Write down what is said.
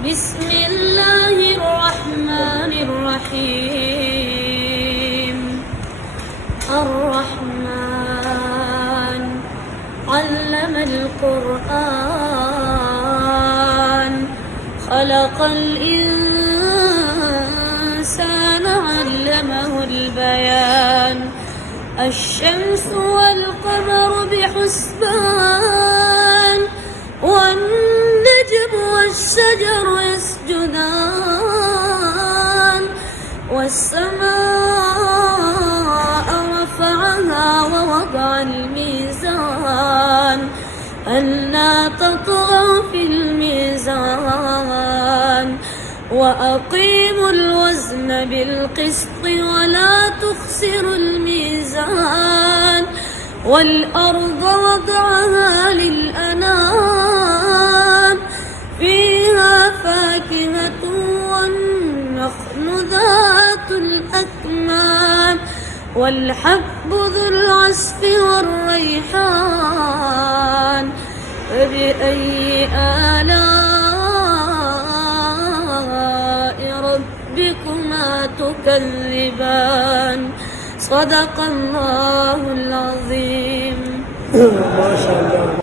بسم الله الرحمن الرحيم. الرحمن علم القرآن، خلق الإنسان علمه البيان. الشمس والقمر بحسبان، والنجم والشجر يسجدان. والسماء رفعها ووضع الميزان، ألا تطغوا في الميزان. وأقيموا الوزن بالقسط ولا تخسروا الميزان. والأرض وضعها للأنام، فيها فاكهة والنخل ذات الأكمام، والحب ذو العصف والريحان. فبأي آلاء ربكما تكذبان؟ صدق الله العظيم. ما شاء الله.